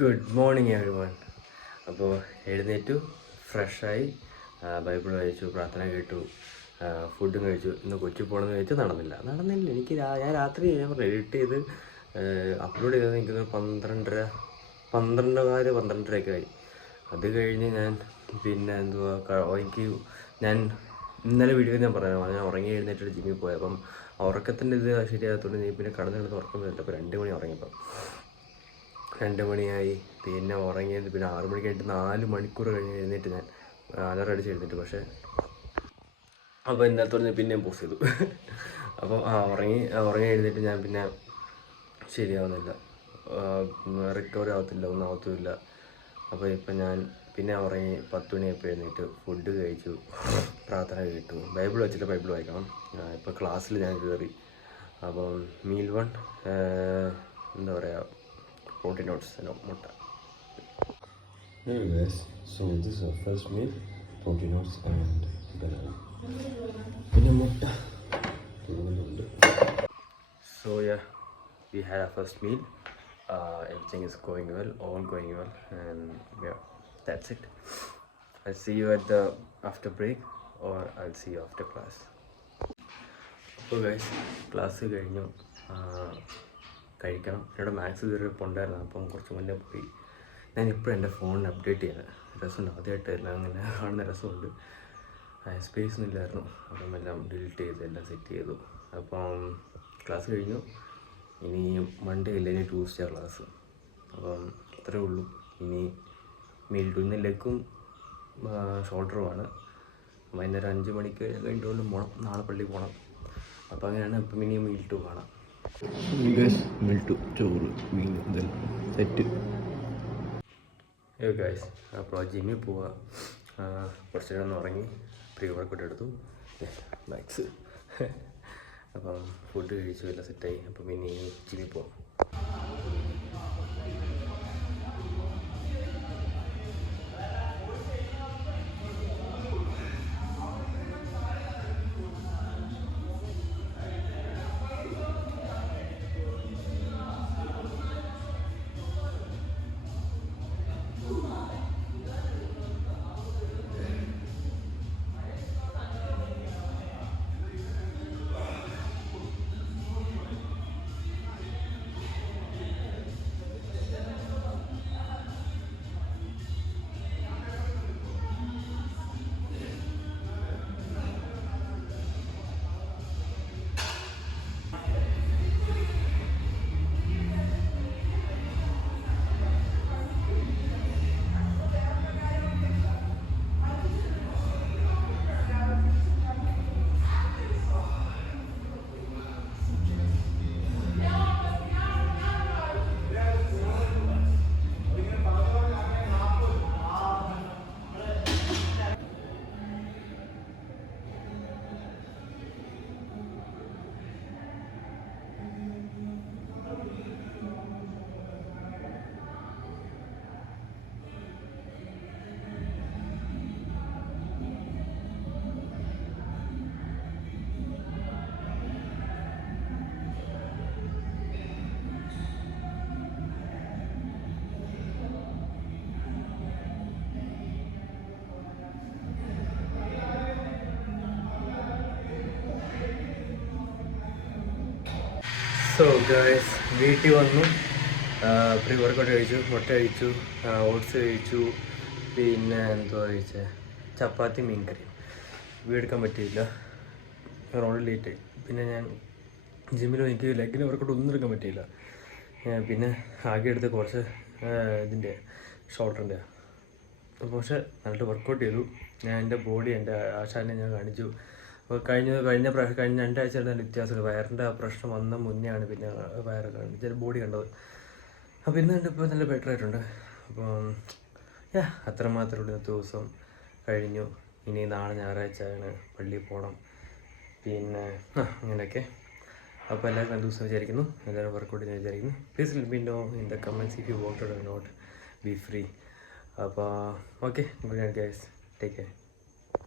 Good morning every one. അപ്പോൾ എഴുന്നേറ്റു, ഫ്രഷായി, ബൈബിൾ വായിച്ചു, പ്രാർത്ഥന കേട്ടു, ഫുഡും കഴിച്ചു. ഇന്ന് കൊച്ചി പോകണമെന്ന് ചോദിച്ചാൽ നടന്നില്ല. എനിക്ക് ഞാൻ രാത്രി എഡിറ്റ് ചെയ്ത് അപ്ലോഡ് ചെയ്തത് എനിക്കൊരു 12:15 ആയി. അത് കഴിഞ്ഞ് ഞാൻ പിന്നെ ഞാൻ ഇന്നലെ വീഡിയോ ഞാൻ ഞാൻ ഉറങ്ങി എഴുന്നേറ്റ് ജിമ്മിൽ പോയി. അപ്പം ഉറക്കത്തിൻ്റെ ഇത് ശരിയാകത്തോണ്ട് നീ പിന്നെ കടന്നിടത്ത് ഉറക്കം വരില്ല. അപ്പോൾ 2 മണി ഉറങ്ങിയപ്പം 2 മണിയായി. പിന്നെ ഉറങ്ങിയത് പിന്നെ 6 മണിക്ക് കഴിഞ്ഞിട്ട് 4 മണിക്കൂർ കഴിഞ്ഞ് എഴുന്നേറ്റ് ഞാൻ അലാറം അടിച്ച് എഴുന്നേറ്റ്. പക്ഷേ അപ്പോൾ ഇന്നത്തെ പിന്നെയും പോസ്റ്റ് ചെയ്തു. അപ്പം ഉറങ്ങി എഴുന്നേറ്റ് ഞാൻ പിന്നെ ശരിയാവുന്നില്ല, റിക്കവറി ആവത്തില്ല, ഒന്നും ആവത്തുമില്ല. അപ്പോൾ ഇപ്പം ഞാൻ പിന്നെ ഉറങ്ങി 10 മണിയായപ്പോൾ എഴുന്നേറ്റ് ഫുഡ് കഴിച്ചു, പ്രാർത്ഥന കേട്ടു, ബൈബിൾ വെച്ചിട്ട് ബൈബിൾ വായിക്കണം. ഇപ്പോൾ ക്ലാസ്സിൽ ഞാൻ കയറി. അപ്പം മീൽ 1 എന്താ പറയുക, protein oats and മുട്ട. Hey guys, so this is our first meal, protein oats and banana. പിന്നെ മുട്ട. So yeah, we had our first meal. Everything is going well, all going well, and yeah, that's it. I'll see you at the after break or I'll see you after class. അപ്പോൾ guys, class കഴിഞ്ഞു, കഴിക്കണം. എന്നോട് maths കയറിയപ്പോൾ ഉണ്ടായിരുന്നു. അപ്പം കുറച്ച് മുന്നേ പോയി. ഞാനിപ്പോൾ എൻ്റെ ഫോണിൽ അപ്ഡേറ്റ് ചെയ്യാൻ രസമുണ്ട്. ആദ്യമായിട്ട് എല്ലാം അങ്ങനെ കാണുന്ന രസമുണ്ട്. സ്പേസ് ഒന്നും ഇല്ലായിരുന്നു. അപ്പം എല്ലാം ഡിലീറ്റ് ചെയ്ത് എല്ലാം സെറ്റ് ചെയ്തു. അപ്പം ക്ലാസ് കഴിഞ്ഞു. ഇനി മൺഡേ ഇല്ല, ഇനി ട്യൂസ്ഡേ ക്ലാസ്. അപ്പം അത്രേ ഉള്ളൂ. ഇനി മീൽ 2 ഇന്ന് ലെഗും ഷോൾഡറുമാണ്. വൈകുന്നേരം 5 മണിക്ക് കഴിഞ്ഞുകൊണ്ട് പോകണം, നാളെ പള്ളി പോകണം. അപ്പോൾ അങ്ങനെയാണ്. ഇപ്പം ഇനി മീൽ 2 കാണാം. മീൽ 2 ചോറ്, മീൻ, ഇതെല്ലാം സെറ്റ്. ഗൈസ്, അപ്പോൾ ജിമ്മിൽ പോവുക. കുറച്ച് നേരം ഒന്ന് ഉറങ്ങി, പ്രീ വർക്കൗട്ട് എടുത്തു, മാക്സ്. അപ്പം ഫുഡ് കഴിച്ചു, എല്ലാം സെറ്റായി. അപ്പം പിന്നെ ജിമ്മിൽ പോവാം. സോ ഗൈസ്, വീട്ടിൽ വന്നു, പ്രീ വർക്കൗട്ട് കഴിച്ചു, മുട്ട കഴിച്ചു, ഓട്സ് കഴിച്ചു, പിന്നെ എന്തുവാ കഴിച്ചത്, ചപ്പാത്തി മീൻ കറി. വീടെടുക്കാൻ പറ്റിയില്ല, റോഡ് ലേറ്റായി. പിന്നെ ഞാൻ ജിമ്മിൽ എനിക്ക് ലെഗിന് വർക്കൗട്ട് ഒന്നും എടുക്കാൻ പറ്റിയില്ല. പിന്നെ ആകെ എടുത്ത് കുറച്ച് ഇതിൻ്റെ ഷോൾഡറിൻ്റെ. പക്ഷേ നന്നായിട്ട് വർക്കൗട്ട് ചെയ്തു. ഞാൻ എൻ്റെ ബോഡി, എൻ്റെ ആശാനെ ഞാൻ കാണിച്ചു. അപ്പോൾ കഴിഞ്ഞ 2 ആഴ്ച നല്ല വ്യത്യാസമുണ്ട്. വയറിൻ്റെ ആ പ്രശ്നം വന്ന മുന്നെയാണ് പിന്നെ വയറ് ബോഡി കണ്ടത്. അപ്പോൾ ഇന്ന് കണ്ടപ്പോൾ നല്ല ബെറ്റർ ആയിട്ടുണ്ട്. അപ്പം അത്രമാത്രമേ ഉള്ളൂ. ഇന്നത്തെ ദിവസം കഴിഞ്ഞു. ഇനി നാളെ ഞായറാഴ്ചയാണ്, പള്ളിയിൽ പോകണം. പിന്നെ അങ്ങനെയൊക്കെ. അപ്പോൾ എല്ലാവരും നല്ല ദിവസം വിചാരിക്കുന്നു, എല്ലാവരും വർക്കൗട്ട് ചെയ്യാൻ വിചാരിക്കുന്നു. Please let me know in the comments if you worked or not, be free. അപ്പോൾ okay, good night guys, take care.